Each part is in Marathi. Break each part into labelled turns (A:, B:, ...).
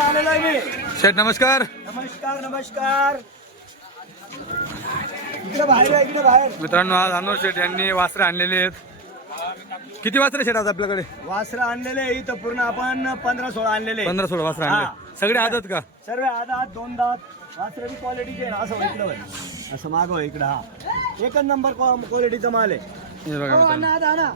A: आलेलो आहे मी.
B: शेठ नमस्कार.
A: नमस्कार नमस्कार. इकडे बाहेर आहे इकडे बाहेर.
B: मित्रांनो आज अनोर शेठ यांनी वास्त्र आणलेले आहेत. किती वास्त्र शेठ आज आपल्याकडे?
A: वासरं आणलेले आहे इथं पूर्ण आपण पंधरा सोळा आणलेले
B: पंधरा सोळा वास्त्र
A: हा.
B: आणले सगळे आदत का?
A: सर्व आधात दोन दात. वासरं क्वालिटीचे आहे ना असं इकडं बघ. असं मागव इकडं हा. एकच नंबर क्वालिटीचा माल आहे.
B: हे बघा
A: हो,
B: मित्रांनो.
A: आणा.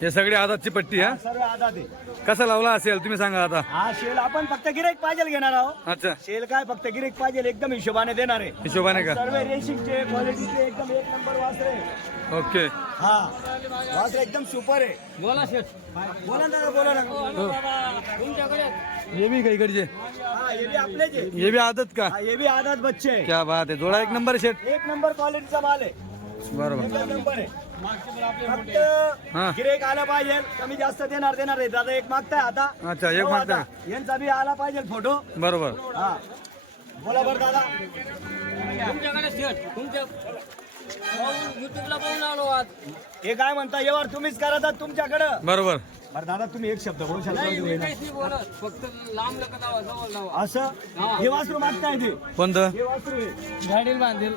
B: हे सगळे आदातची पट्टी हा?
A: सर्व आहे
B: कसा लावला असेल तुम्ही सांगा आता.
A: हा शेल आपण फक्त गिरेक पाहिजे घेणार आहोत.
B: अच्छा.
A: शेल काय? फक्त गिरेक पाहिजे एकदम हिशोबाने देणार आहे.
B: हिशोबाने का?
A: सर्व रेशिंगचे क्वालिटीचे एकदम एक नंबर वासरे. आहे.
B: ओके.
A: हा वासरे एकदम सुपर आहे.
C: बोला शेठ.
A: बोला ना दादा, बोला ना.
C: तुमच्याकडे?
B: हे बी का इकडचे?
A: हा हे बी आपलेच आहे
B: हे बी आदत का?
A: हा, हे बी आधात बच्चे. आहे.
B: क्या बात आहे. जोडा एक नंबर आहे शेठ.
A: एक नंबर क्वालिटीचा माल आहे.
B: बरोबर.
A: एकच नंबर आहे.
B: हा.
A: फक्त गिरेक आला पाहिजे. कमी जास्त देणार देणार आहे दादा एक मागताय आता.
B: अच्छा, एक
A: हो
B: मागताय.
A: यांचा बी आला पाहिजे फोटो.
B: बरोबर.
A: हा. बोला बरं दादा.
C: तुमच्याकडे शेठ तुमच्या युट्यूबला पाहून आलो आज.
A: हे काय म्हणता येवर तुम्हीच करा तर तुमच्याकडं.
B: बरोबर.
A: बरं दादा तुम्ही एक शब्द बोलू शकता
C: फक्त लांब
A: असं? हे. वासरू मागताय ते.
B: कोणतं?
A: हे वासरू आहे
C: गाडीला बांधेल.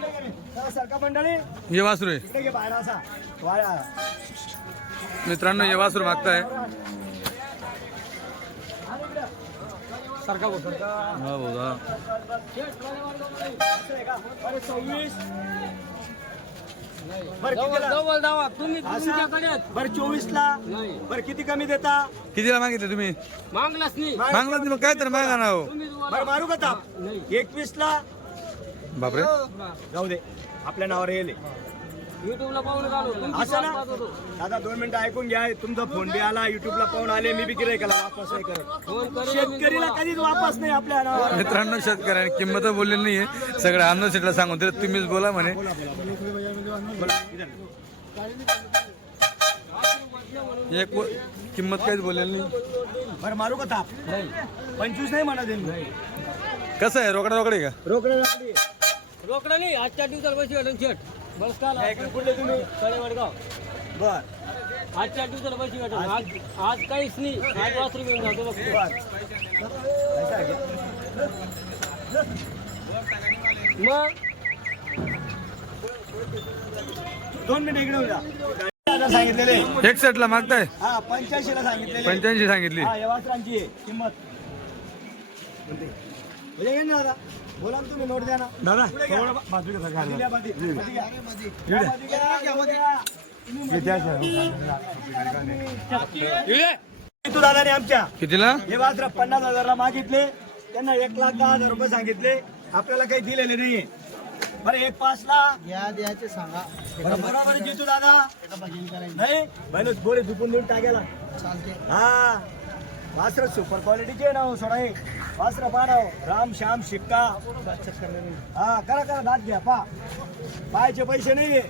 B: हे वासरू आहे.
A: इकडे घे बाहेर असा वाया.
B: मित्रांनो हे वासरू मागताय.
C: सारखा बोल
B: हा भाऊ हा.
A: असं आहे का? अरे सव्वीस बरं
C: जवळ
A: कितीला?
C: जवळ दावा तुम्ही
A: असं?
C: तुमच्याकडे
A: बरं चोवीस ला
C: नाही.
A: बरं किती कमी देता?
B: कितीला मागितले तुम्ही?
C: मागलाच नाही.
B: मागला. तुम्ही काय तर मागा ना हो.
C: तुम्हीच
A: बरं
C: बोला
A: मारू का ताप?
C: नाही.
A: एकवीस ला
B: बापरे.
A: जाऊ दे. आपल्या नावावर येईल.
C: युट्यूबला पाहून आलो तुमची
A: असं ना? दादा दोन मिनिटं ऐकून घ्या. तुमचा फोन बी आला युट्यूबला पाहून आले मी बी गिरायकाला वापस नाही करत. शेतकरीला. कधीच वापस नाही आपल्या नावावर.
B: मित्रांनो शेतकऱ्यांनी किंमत बोललेली नाहीये. सगळं अन्न शेटला सांगून दिलं. तुम्हीच बोला म्हणे. एक किंमत काहीच बोललेली नाही.
A: बरं मारू का ताप पंचवीस नाही म्हणा देईन
B: कसं आहे? रोकडा रोकडे का?
A: रोकडे रोकडी
C: रोकडं नाही आजच्या दिवसाला बशी वाटून शेठ बस का आला?
A: इकडे कुठले तुम्ही?
C: तळे वडगाव
A: बर.
C: आजच्या दिवसाला बशी वाटून आज आज काहीच नाही आज वासरू घेऊन जातो बघ
A: बर. ऐसा आहे का?
C: मग?
A: दोन मिनिटं इकडे दादा सांगितलेले.
B: एक सेटला मागताय?
A: हा पंच्याऐंशी ला सांगितलेले.
B: पंच्याऐंशी सांगितली.
A: हा या वासरांची आहे किंमत. म्हणजे ना दादा बोला ना तुम्ही नोट द्या ना. दादा थोडं बाजूला घ्या. द्या बाजू. बाजू घ्या. घ्या. बाजू घ्या, बाजू घ्या. तू दादाने आमच्या.
B: कितीला?
A: हे वासर पन्नास हजारला मागितले. त्यांना एक लाख दहा हजार रुपये सांगितले. आपल्याला काही दिलेले नाहीये. बरं एक पाच ला
D: घ्या द्यायचे सांगा.
A: बरं, बरोबर जितू दादा. नाही बैल गोळे झुपून देऊन टाकायला.
D: चालते
A: हा. वासर सुपर क्वालिटीचे आहे ना सोडा हे वासर हो. राम श्याम शिक्का. हा करा करा दात घ्या पा. पाहायचे पैसे नाही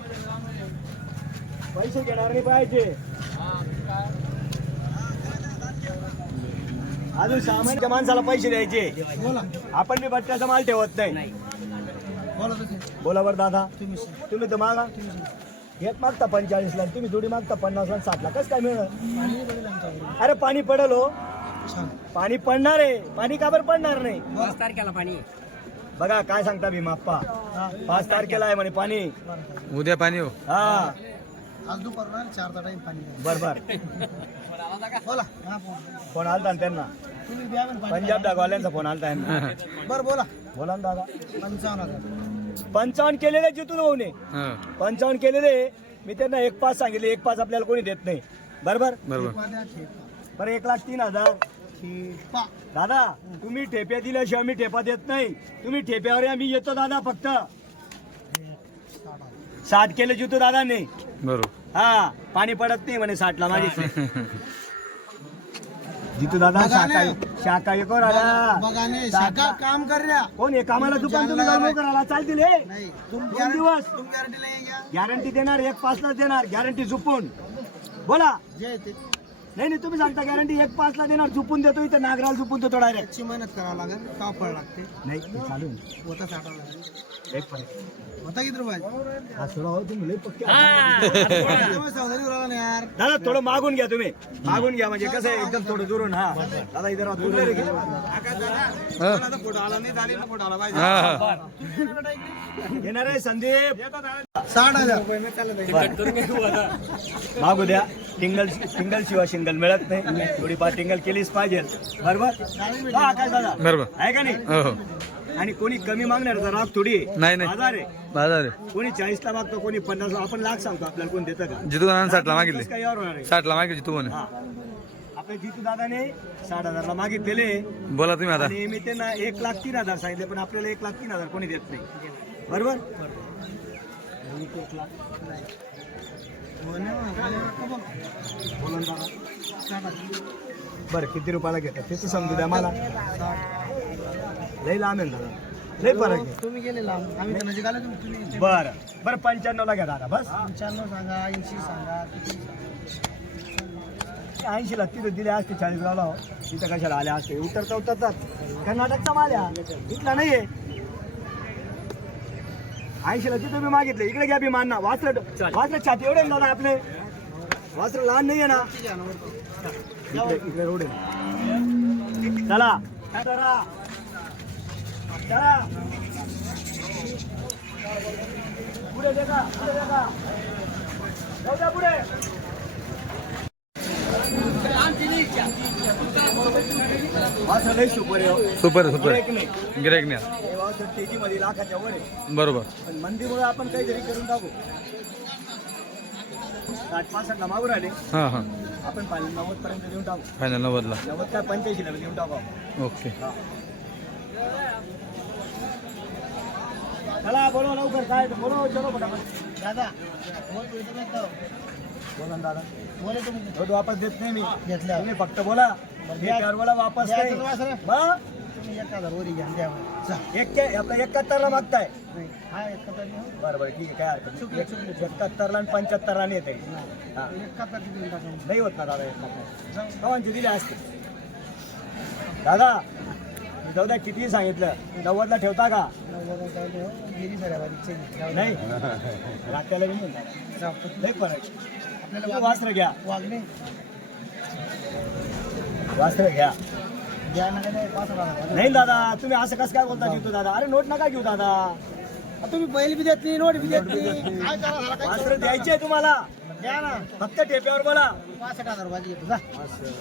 A: पैसे घेणार नाही पाहायचे. अजून सामान्य माणसाला पैसे द्यायचे. आपण बी बट्ट्याचा माल ठेवत नाही.
D: बोला
A: बरं दादा.
D: तुम्ही
A: तर मागा. एक मागता पंचेचाळीस ला तुम्ही थोडी मागता पन्नास ला साठ ला कसं काय मिळणार? अरे पाणी पडल हो. पाणी पडणार आहे. पाणी का बरं पडणार नाही?
C: पाच तारखेला पाणी.
A: बघा काय सांगता भीमाप्पा. पाच तारखेला आहे म्हणे पाणी.
B: उद्या पाणी हो.
A: हा.
D: आज दुपार चारचा टाइम पाणी. द्या.
A: बर बर.
D: बोला. हा फोन
A: आलता ना त्यांना.
D: तुम्ही द्या ना पाणी
A: पंजाब डागवाल्यांचा फोन आलता यांना.
D: बरं बोला.
A: बोला ना दादा.
D: पंचावन्न हजार.
A: पंचावन्न केलेले जिथून होऊने.
B: हा.
A: पंचावन्न केलेले मी त्यांना एक पाच सांगितले. एक पाच आपल्याला कोणी देत नाही. बरोबर
B: बरोबर
A: बरं एक लाख तीन हजार. दादा तुम्ही ठेप्या दिल्याशिवाय आम्ही ठेपा देत नाही. तुम्ही ठेप्यावर आम्ही येतो दादा फक्त.
D: साठ
A: केले जितू दादा नाही
B: बरोबर.
A: हा पाणी पडत नाही म्हणे साठला मागितले जितू दादा
D: ना.
A: शाका एक राहिला
D: बघा ने शाखा काम कर रहा.
A: कोण आहे? कामाला दुकान तुम्ही करायला चालतील हे.
D: नहीं. तुम
A: दोन दिवस.
D: तुम गॅरंटी नाही घ्या
A: गॅरंटी देणार एक पाचला देणार. गॅरंटी चुकून बोला. नाही नाही तुम्ही सांगता गॅरंटी एक पाच ला देणार झुपून देतो इथं नागराला झुपून देतो डायरेक्ट
D: त्याची मेहनत करावं लागेल कापड लागते.
A: नाही ते चालू आहे.
D: होता साठावं लागेल.
A: एक पर्यंत.
D: होता किती रुपये
A: हा सोडा हो तुम्ही लय पक्के
D: सावधानी उराला ना यार.
A: दादा थोडं मागून घ्या तुम्ही. मागून घ्या म्हणजे कसं आहे एकदम थोडं दुरून हा. दादा इधर आ, दूर रे घे.
B: हा हा.
A: येणार आहे संदीप.
D: साठ हजार.
A: मागू द्या. टिंगल टिंगल शिवाय शिंगल मिळत नाही. थोडीफार टिंगल केलीच पाहिजे. बरोबर? हा, आकाश दादा?
B: बरोबर.
A: आहे का नाही?
B: हो हो.
A: आणि कोणी कमी मागणार तर राग थोडी. आहे.
B: नाही, नाही.
A: बाजार आहे.
B: बाजार आहे.
A: कोणी चाळीस ला मागतो कोणी पन्नास आपण लाख सांगतो आपल्याला कोण देतं का?
B: जितू दादा साठला मागितले.
A: कसं काय यावर होणार आहे
B: साठला मागितले जितू म्हणे.
A: हा. आपल्या जितू दादाने साठ हजारला मागितलेले.
B: बोला तुम्ही आता.
A: आणि मी त्यांना एक लाख तीन हजार सांगितले पण आपल्याला एक लाख तीन हजार कोणी देत नाही. बरोबर. बरं किती रुपयाला घेतात? ते तर समजू द्या मला. लई लांब आहे ना दादा. लई फरक आहे.
D: तुम्ही गेले लांब. आम्ही तर नजीक आलो तुम्ही तुम्ही
A: बरं बरं पंच्याण्णव ला घ्या दादा बस.
D: पंच्याण्णव सांगा ऐंशी सांगा किती
A: ऐंशी ला तिथे दिले असते चाळीस गावला हो. तिथं कशाला आल्या असते? उतरता उतरतात. कर्नाटकचा माल आहे इथला नाहीये. ऐंशी ला तिथं मी मागितले इकडे घ्या बी मानना वासर वासर छाती एवढे ना आपले. वासर लहान नाहीये ना. इकडे रोड आहे. चला. चला. चला. पुढे देखा पुढे देखा जाऊ द्या पुढे. वासर लई सुपर हो.
B: सुपर
A: गिऱ्हाईक नाही. हे तेजीमध्ये लाखाच्या वर आहे.
B: बरोबर.
A: पण मंदीमुळे आपण काहीतरी करून टाकू. साठ पासष्टला मागू राहिले
B: हां हां.
A: आपण पाहिजे नव्वद पर्यंत देऊन टाकू.
B: फायनल नव्वदला.
A: नव्वद काय पंच्याऐंशीला देऊन टाकू आपण.
B: ओके.
A: हा. चला बोलवा लवकर. काय ते बोलवा चलो फटाफट
D: दादा बोल तू.
A: बोला ना दादा.
D: बोले तुम्ही
A: दूध वापस देत नाही मी.
D: घेतल्या
A: तुम्ही फक्त बोला. एक बोला वापस
D: एक हजार वरी घ्या द्या बरं. जा.
A: एक आपला एकाहत्तरला मागताय.
D: नाही हा एकाहत्तर.
A: बरं बरं ठीक आहे काय हरकत नाही. एक- एकाहत्तरला आणि पंच्याहत्तरला येते हा.
D: एकाहत्तर देऊन टाका
A: नाही होत ना दादा एकाहत्तर. दिली असते. दादा मी जाऊ द्या किती सांगितलं. नव्वदला ठेवता का?
D: नव्वद हो. गेली सगळ्या बारीकची. जाऊ दे.
A: नाही. रात्याला बी नाही.
D: जाऊ.
A: लई फरक
D: आपल्याला
A: वास्त्र घ्या.
D: वागणे.
A: वास्त्र घ्या. नाही दादा तुम्ही असं कसं काय बोलता घेतो दादा? अरे नोट नका घेऊ दादा.
D: तुम्ही बैल बी देत नाही नोट बी देत नाही.
A: वास्त्र द्यायचे तुम्हाला.
D: द्या ना.
A: फक्त टेप्यावर बोला.
D: पासष्ट हजार रुपयाची घेतो जा.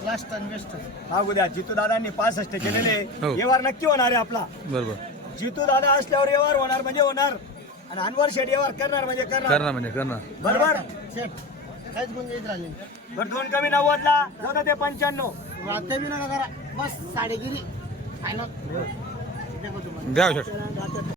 D: लास्ट आणि बेस्ट
A: मागू द्या जितू दादांनी पासष्ट केलेले.
B: हो.
A: व्यवहार नक्की होणार आहे आपला.
B: बरोबर.
A: जितू दादा असल्यावर व्यवहार होणार म्हणजे होणार. आणि अनवर शेट व्यवहार करणार म्हणजे करणार.
B: करणार म्हणजे करणार.
A: बरोबर?
D: काहीच गुंजाईश राहिली.
A: बरं दोन कमी नव्वदला जाऊ दे ते पंच्याण्णव.
D: रात्री बी नका करा बस साडेगिरी. फायनल तुम्हाला.
B: द्या